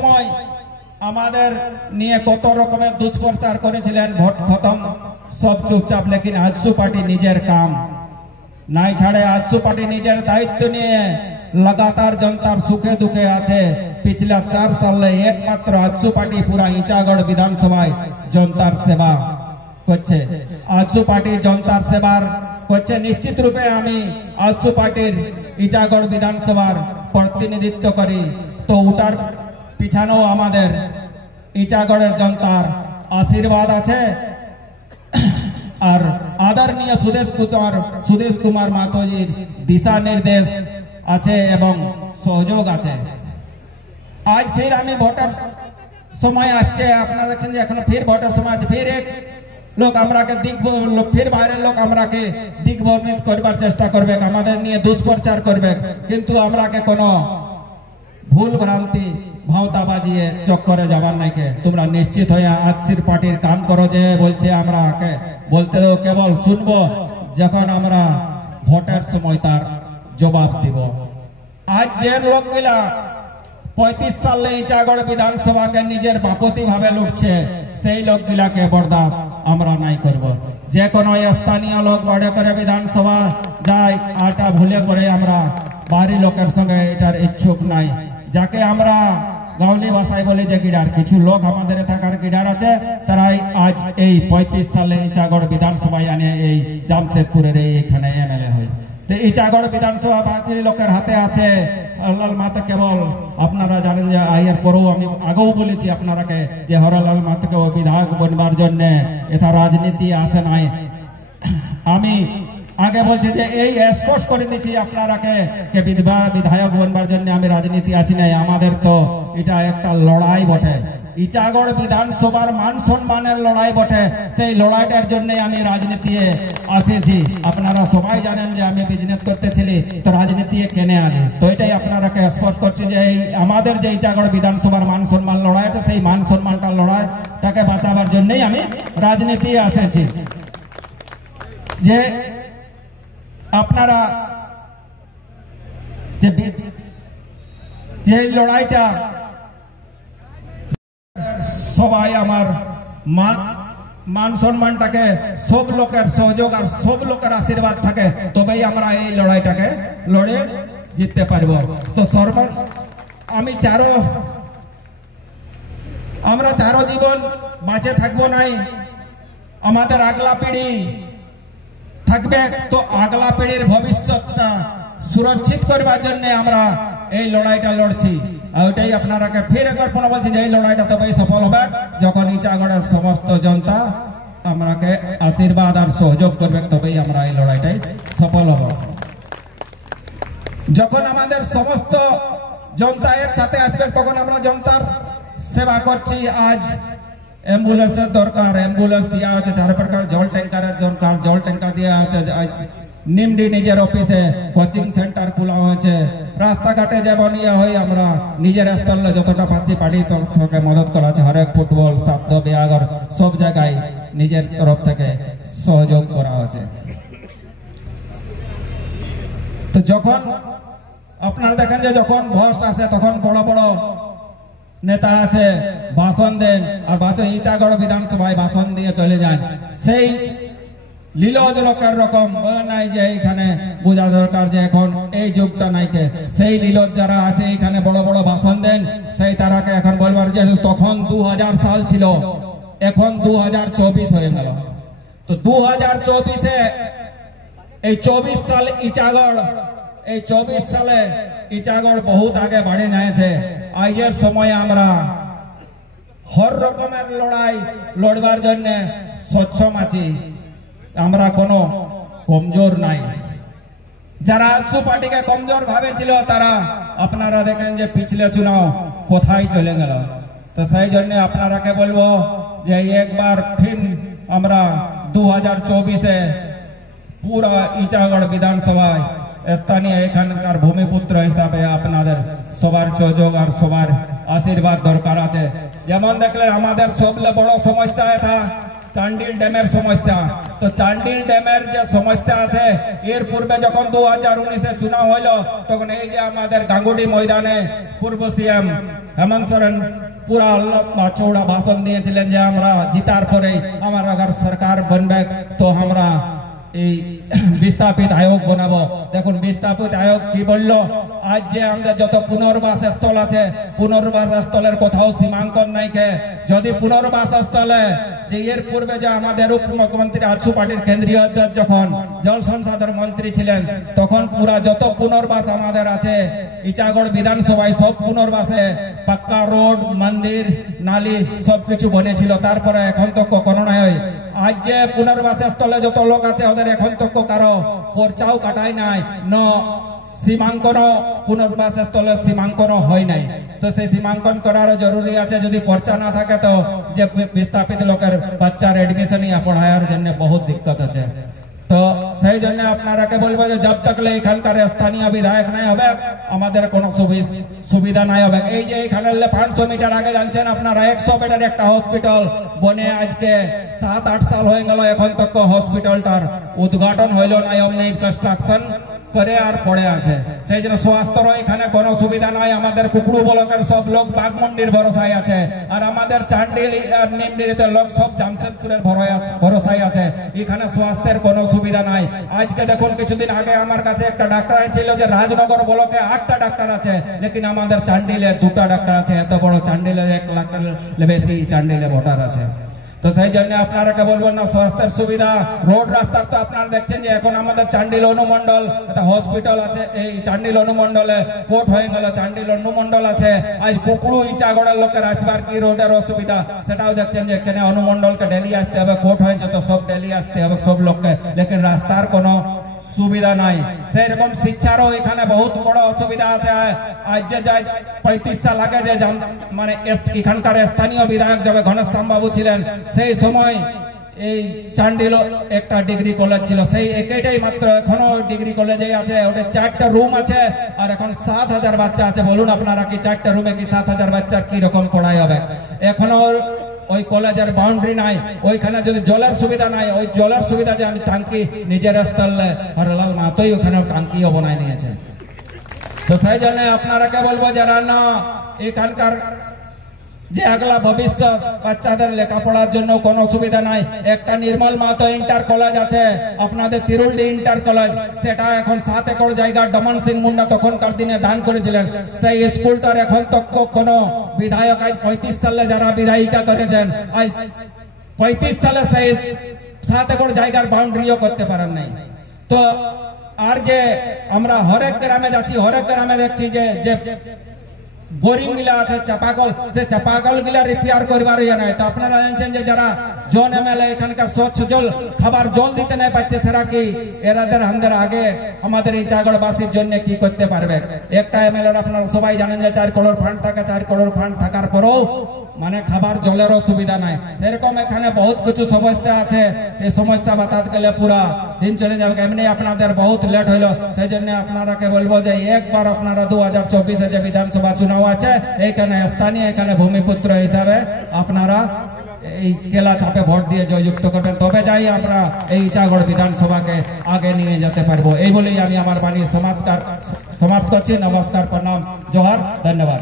সময় আমাদের নিয়ে কত রকমের দুষ্প্রচার করেছিলেন, ভোট খতম সব চুপচাপ, লেকিন আজসু পার্টি নিজের কাম নাই ছাড়ে। আজসু পার্টি নিজের দায়িত্ব নিয়ে लगातार जनतार सुखे दुखे आछे। पिछला 4 साल एकमात्र आजसू पार्टी पूरा इचागढ़ विधानसभा जनतार सेवा करछे। आजसू पार्टी जनतार सेवार करछे। निश्चित रूपे आमी आजसू पार्टीर इचागढ़ विधानसभार प्रतिनिधित्व करी, तो उटार पिछानो आमादेर इचागढ़ेर जनतार आशीर्वाद आछे और आदरणीय सुदेश कुमार मातोजीर दिशा निर्देश आछे एवं सहयोग आछे। आज फिर आमी भोटार समय आछे, आपनारा देखছেন যে এখন फिर भोटार समय आछे, फिर एक लोक আমরাকে फिर বাইরের লোক আমরাকে দিকভ্রমিত করবার চেষ্টা করবে, আমাদের নিয়ে দুষ্প্রচার করবে, কিন্তু আমরাকে কোনো ভুল ভ্রান্তি ভাওতাবাজিয়ে চক্করে যাবার নাইকে। তোমরা নিশ্চিত হয়ে আজসির পার্টির কাম করো। যে বলছে আমরাকে বলতে দাও, কেবল শুনবো যখন আমরা ভোটের সময় তার জবাব দিব। आज যে লোকগুলা 35 সালে ইচাগড় বিধানসভাকে নিজের বাপতি ভাবে লুটছে, সেই লোকগুলাকে বরদাস্ত আমরা নাই করব। যে কোনো স্থানীয় লোক বড় করে বিধানসভা যায়, আটা ভুলে করে আমরা বাড়ি লোকের সঙ্গে এটার ইচ্ছুক নাই। যাকে আমরা গাঁওলি ভাষায় বলি যে গিডার, কিছু লোক আমাদের থাকার গিডার আছে, তারাই আজ এই 35 সালে ইচাগড় বিধানসভায় আনে এই জামশেদপুরের এইখানে এমএলএ হয়। তো ইচাগড় বিধানসভা বাকি লোকের হাতে আছে। হরলাল মাহাতো কেবল আপনারা জানেন যে এর পরেও আমি আগেও বলেছি আপনারাকে যে হরলাল মাহাতোকে বিধায়ক বনবার জন্য এটা রাজনীতি আসে নাই। আমি আগে বলছি যে এই স্পষ্ট করে দিচ্ছি আপনারাকে যে বিধায়ক বনবার জন্য আমি রাজনীতি আসি নাই। আমাদের তো এটা একটা লড়াই বটে, ইচাগড় বিধানসভার মান সম্মানের লড়াই বটে। সেই লড়াইটার জন্য আমি রাজনীতি আসেছি। আপনারা সবাই জানেন যে আমি বিজনেস করতেছিলি, তো রাজনীতি কেনে আনি। তো এটাই আপনারাকে স্পষ্ট করছি যে এই আমাদের যে ইচাগড় বিধানসভার মান সম্মান লড়াই আছে, সেই মান সম্মানটা লড়াইটাকে বাঁচাবার জন্যই আমি রাজনীতি আসেছি। যে আপনারা যে লড়াইটা সবাই আমার মান সম্মানটাকে সব লোকের সহযোগ আর সব লোকের আশীর্বাদ থাকে, তবেই আমরা এই লড়াইটাকে লড়ে জিততে পারবো। তো আমরা চারো জীবন বাঁচে থাকবো নাই, আমাদের আগলা পিঢ়ি থাকবে। তো আগলা পিঢ়ির ভবিষ্যৎটা সুরক্ষিত করবার জন্য আমরা এই লড়াইটা লড়ছি। ওইটাই আপনারাকে ফির একবার পুনঃ বলছি যে এই লড়াইটা তবেই সফল হবে যখন ইচাগড়ের সমস্ত জনতা আমাকে আশীর্বাদ আর সহযোগ করবে, তবেই আমরা এই লড়াইটাই সফল হব। যখন আমাদের সমস্ত জনতা একসাথে আসবে, তখন আমরা জনতার সেবা করছি। আজ অ্যাম্বুলেন্সের দরকার, অ্যাম্বুলেন্স দেওয়া হচ্ছে। 4 প্রকার জল ট্যাঙ্কারের দরকার, জল ট্যাঙ্কার দেওয়া হচ্ছে। নিমডি নিজের অফিসে কোচিং সেন্টার খোলা হয়েছে। রাস্তাঘাটে যেমন ইয়ে হয়, আমরা নিজের স্তরে যতটা পাচ্ছি পার্টি তরফে মদত করা আছে। হরেক ফুটবল শ্রাদ্ধ বিয়াগর সব জায়গায় নিজের তরফ থেকে সহযোগ করা হয়েছে। তো যখন আপনারা দেখেন যে যখন ভোট আসে, তখন বড় বড় নেতা আসে, ভাষণ দেন, আর ইটাগড় বিধানসভায় ভাষণ দিয়ে চলে যান। সেই লীলজ লোকের রকম নাই যে এইখানে বোঝা দরকার যে এখন এই যুগটা নাইকে। সেই লীলজ যারা আছে এইখানে বড় বড় ভাষণ দেন, সেই তারাকে এখন বলবার যে তখন 2000 সাল ছিল, এখন 2024 হয়ে গেল। তো 2024-এ এই 24 সাল ইটাগড়, এই 24 সালে ইটাগড় বহুত আগে বাড়ে যাচ্ছে। আজের সময়ে আমরা হর রকমের লড়াই লড়বার জন্য সক্ষম আছি। আমরা কোনো কমজোর নাই। যারা আজসু পার্টিকে কমজোর ভাবেছিল, তারা আপনারা দেখেন যে পিছলে চুনাও কোথায় চলে গেল। তো সেই জন্য আপনারাকে বলবো যে একবার ফির আমরা 2024-এ পুরা ইটাগড় বিধানসভায় স্থানীয় এখানকার ভূমিপুত্র হিসাবে আপনাদের সবার সহযোগ আর সবার আশীর্বাদ দরকার আছে। যেমন দেখলেন আমাদের সবচেয়ে বড় সমস্যা এটা চান্ডিল ড্যামের সমস্যা। তো চান্ডিল ড্যামের যে সমস্যা আছে, এর পূর্বে যখন 2019-এ চুনাव হইল, তখন এই যে আমাদের গাঙ্গুটি ময়দানে পূর্ব সিএম হেমন্ত সোরেন পুরা চৌড়া ভাষণ দিয়েছিলেন যে আমরা জিতার পরে আমার আগার সরকার बनবে তো আমরা এই বিস্তাপিত আয়োগ বানাবো। দেখুন বিস্তাপিত আয়োগ কি বললো, আজ যে আমাদের যত পুনর্বাস স্থল আছে, পুনর্বাস স্থলের কোথাও সীমাঙ্কন নাই কে। যদি পুনর্বাস স্থলে যে এর পূর্বে যে আমাদের উপমুখ্যমন্ত্রী আজসু পার্টির কেন্দ্রীয় অধ্যক্ষ যখন জল সংসদের মন্ত্রী ছিলেন, তখন পুরা যত পুনর্বাস আমাদের আছে ইচাগড় বিধানসভায় সব পুনর্বাসে পাক্কা রোড, মন্দির, নালি সবকিছু বনেছিল। তারপরে এখন তো কখনো নাই। আজ যে পুনর্বাস স্থলে যত লোক আছে ওদের এখন তো কারো পর্চাও কাটাই নাই, ন সীমাঙ্কন পুনর্বাস স্থলে সীমাঙ্কন হয় নাই। তো সেই সীমাঙ্কন করার জরুরি আছে। যদি পর্চা না থাকে তো যে বিস্তাপিত লোকের বাচ্চার এডমিশন পড়ার জন্য বহুত দিক্কত আছে। তো সেই জন্য আপনারাকে বলবো যে জব তক এখানকার স্থানীয় বিধায়ক নাই হবে, আমাদের কোনো সুবিধা নাই হবে। এই যে এখানে 500 মিটার আগে জানছেন আপনারা 100 বেডের একটা হসপিটাল বনে আজকে 7-8 সাল হয়ে গেল, এখন তক হসপিটালটার উদ্ঘাটন হইল না, এমনি কনস্ট্রাকশন করে আর পড়ে আছে। সেই জন্য স্বাস্থ্যর এখানে কোনো সুবিধা নাই। আমাদের কুকুরু ব্লকের সব লোক বাগমুন্ডির ভরসায় আছে, আর আমাদের চান্ডিল আর নিমডিতে লোক সব জামশেদপুরের ভরসায় আছে। এখানে স্বাস্থ্যের কোনো সুবিধা নাই। আজকে দেখুন কিছুদিন আগে আমার কাছে একটা ডাক্তার ছিল যে রাজনগর ব্লকে 8টা ডাক্তার আছে, লেকিন আমাদের চান্ডিলে 2টা ডাক্তার আছে। এত বড় চান্ডিলে 1 লাখের বেশি চান্ডিলে ভোটার আছে। তো সেই জন্য আপনারা কে বলবেন না স্বাস্থ্যের সুবিধা, রোড রাস্তা তো আপনারা দেখছেন যে এখন আমাদের চান্ডিল অনুমন্ডল একটা হসপিটাল আছে, এই চান্ডিল অনুমন্ডলে কোর্ট হয়ে গেল, চান্ডিল অনুমন্ডল আছে। আজ কুকুরু ইচাগড়ের লোকের আসবার কি রোডের অসুবিধা সেটাও দেখছেন যে এখানে অনুমন্ডলকে ডেলি আসতে হবে, কোর্ট হয়েছে তো সব ডেলি আসতে হবে সব লোককে, লেকিন রাস্তার কোনো সুবিধা নাই। সেই রকম শিক্ষারও এখানে বহুত বড় অসুবিধা আছে। আজ যে 35 সাল আগে যে মানে এখানকার স্থানীয় বিধায়ক যাবে ঘনশ্যাম বাবু ছিলেন, সেই সময় এই চান্ডিল একটা ডিগ্রি কলেজ ছিল, সেই একটাই মাত্র এখনো ডিগ্রি কলেজে আছে। ওটা 4টা রুম আছে আর এখন 7000 বাচ্চা আছে। বলুন আপনারা কি 4টা রুমে কি 7000 বাচ্চার কি রকম পড়াই হবে? এখনো ওই কলেজের বাউন্ডারি নাই, ওইখানে যদি জলের সুবিধা নাই, ওই জলের সুবিধা যে আমি টাঙ্কি নিজের স্থলে হরলাল মাতই ওখানে টাঙ্কিও বানাই নিয়েছে। তো সেই জন্য আপনারাকে বলবো যারা না এখানকার যে আগলা ভবিষ্যৎ বাচ্চাদের লেখাপড়ার জন্য কোনো সুবিধা নাই। একটা নির্মল মাহাতো ইন্টার কলেজ আছে আপনাদের তিরুলডি ইন্টার কলেজ, সেটা এখন 7 একর জায়গা ডমন সিং মুন্ডা তখনকার দিনে দান করেছিলেন। সেই স্কুলটার এখন তক কোনো বিধায়ক আজ 35 সালে যারা বিধায়িকা করেছেন, আজ 35 সালে সেই 7 একর জায়গার বাউন্ডারিও করতে পারেন নাই। তো আর যে আমরা হরেক গ্রামে যাচ্ছি, হরেক গ্রামে দেখছি যে বোরিং গুলা আছে চাপাকল, সে চাপাকল গুলা রিপেয়ার করবার ইয়ে নাই। তো আপনারা জানছেন যে যারা জন এমএলএ এখানকার স্বচ্ছ জল খাবার জল দিতে না পারছে, তারা কি এরাদের আমাদের আগে আমাদের এই চাগড়বাসীর জন্য কি করতে পারবে? একটা এমএলএ আপনারা সবাই জানেন যে 4 করোড় ফান্ড থাকে, 4 করোড় ফান্ড থাকার পরেও মানে খাবার জলেরও সুবিধা নাই। সেরকম এখানে বহুত কিছু সমস্যা আছে, এই সমস্যা বাতাতে গেলে পুরা দিন চলে যাবে। এমনি আপনাদের বহুত লেট হইলো, সেই জন্য আপনারাকে বলবো যে একবার আপনারা 2024-এ যে বিধানসভা চুনাव আছে এইখানে স্থানীয় এখানে ভূমিপুত্র হিসাবে আপনারা এই কেলা চাপে ভোট দিয়ে জয়যুক্ত করবেন, তবে যাই আমরা এই ইচাগড় বিধানসভাকে আগে নিয়ে যেতে পারবো। এই বলেই আমি আমার বাণী সমাপ্ত করছি। নমস্কার, প্রণাম, জোহার, ধন্যবাদ।